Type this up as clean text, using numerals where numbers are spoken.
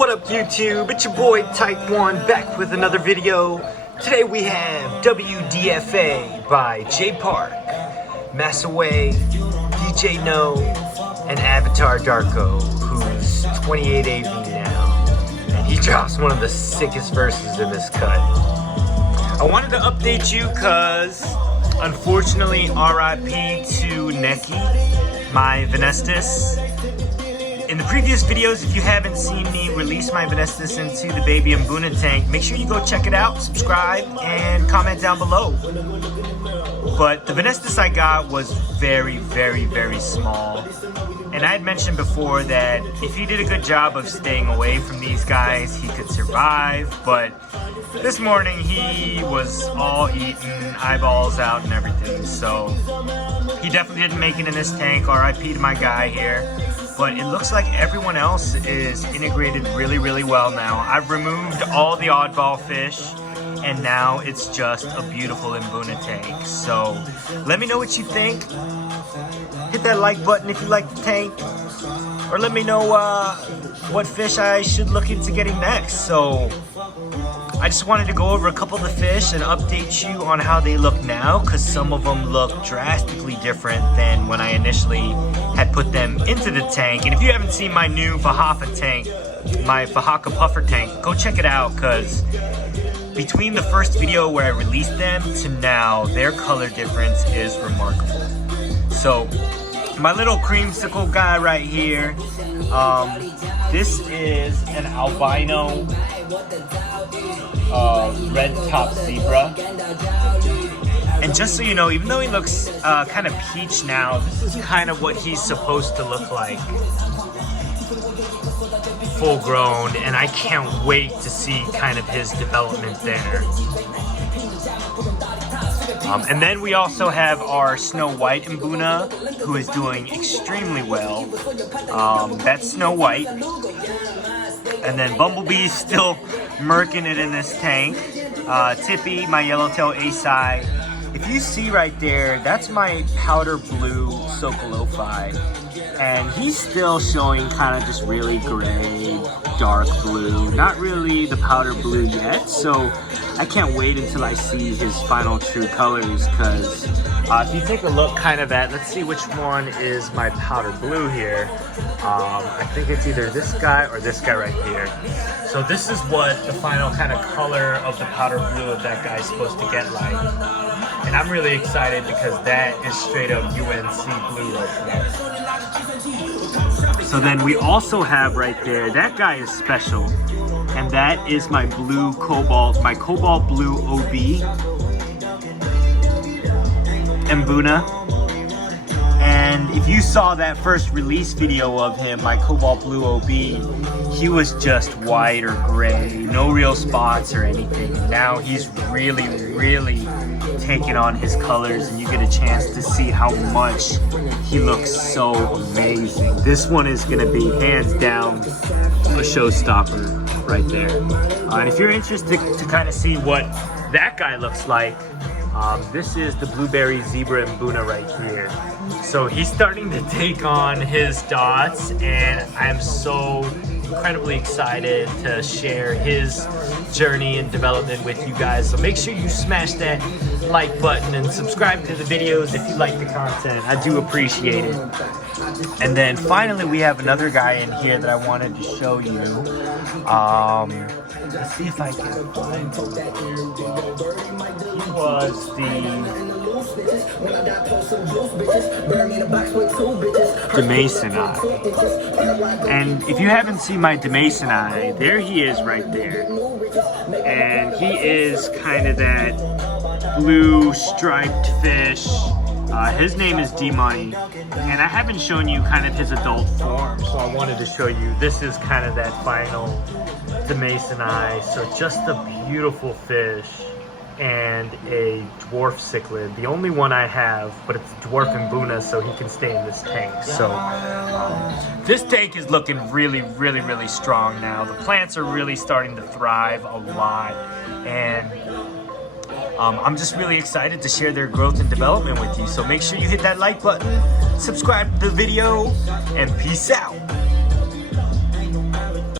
What up YouTube, it's your boy Type 1 back with another video. Today we have WDFA by J Park, Acei, DJ No, and Avatar Darko, who's 28 AV now. And he drops one of the sickest verses in this cut. I wanted to update you because unfortunately R.I.P to Necky, my Venustus. In the previous videos, if you haven't seen me release my Venustus into the baby Mbuna tank, make sure you go check it out, subscribe, and comment down below. But the Venustus I got was very, very, very small. And I had mentioned before that if he did a good job of staying away from these guys, he could survive. But this morning, he was all eaten, eyeballs out and everything. So he definitely didn't make it in this tank. R.I.P to my guy here. But it looks like everyone else is integrated really, really well now. I've removed all the oddball fish, and now it's just a beautiful Mbuna tank. So let me know what you think. Hit that like button if you like the tank, or let me know what fish I should look into getting next. So I just wanted to go over a couple of the fish and update you on how they look now, because some of them look drastically different than when I initially had put them into the tank. And if you haven't seen my new Fahafa tank, my Fahaka puffer tank, go check it out, because between the first video where I released them to now, their color difference is remarkable. So my little creamsicle guy right here, this is an Albino Red Top Zebra. And just so you know, even though he looks kind of peach now, this is kind of what he's supposed to look like. Full grown, and I can't wait to see kind of his development there. And then we also have our Snow White Mbuna, who is doing extremely well. That's Snow White. And then Bumblebee is still murking it in this tank. Tippy, my Yellowtail Acei. If you see right there, that's my powder blue Socolofi. And he's still showing kind of just really gray, dark blue. Not really the powder blue yet, so I can't wait until I see his final true colors, because if you take a look kind of at, let's see which one is my powder blue here. I think it's either this guy or this guy right here. So this is what the final kind of color of the powder blue of that guy is supposed to get like. And I'm really excited because that is straight up UNC blue right there. So then we also have right there, that guy is special. And that is my blue cobalt, my cobalt blue OB Mbuna. And if you saw that first release video of him, my cobalt blue OB, he was just white or gray, no real spots or anything. And now he's really, really taking on his colors, and you get a chance to see how much he looks so amazing. This one is gonna be hands down a showstopper right there. And if you're interested to kind of see what that guy looks like, this is the Blueberry Zebra Mbuna right here. So he's starting to take on his dots, and I'm so incredibly excited to share his journey and development with you guys. So make sure you smash that like button and subscribe to the videos if you like the content. I do appreciate it. And then finally we have another guy in here that I wanted to show you. Let's see if I can find him. He was the Demasoni. And if you haven't seen my Demasoni, there he is right there. And he is kind of that blue striped fish. His name is Demasoni, and I haven't shown you kind of his adult form, so I wanted to show you. This is kind of that final Demasoni. So just a beautiful fish and a dwarf cichlid. The only one I have, but it's dwarf Mbuna, so he can stay in this tank. So this tank is looking really, really, really strong now. The plants are really starting to thrive a lot, and I'm just really excited to share their growth and development with you. So make sure you hit that like button, subscribe to the video, and peace out.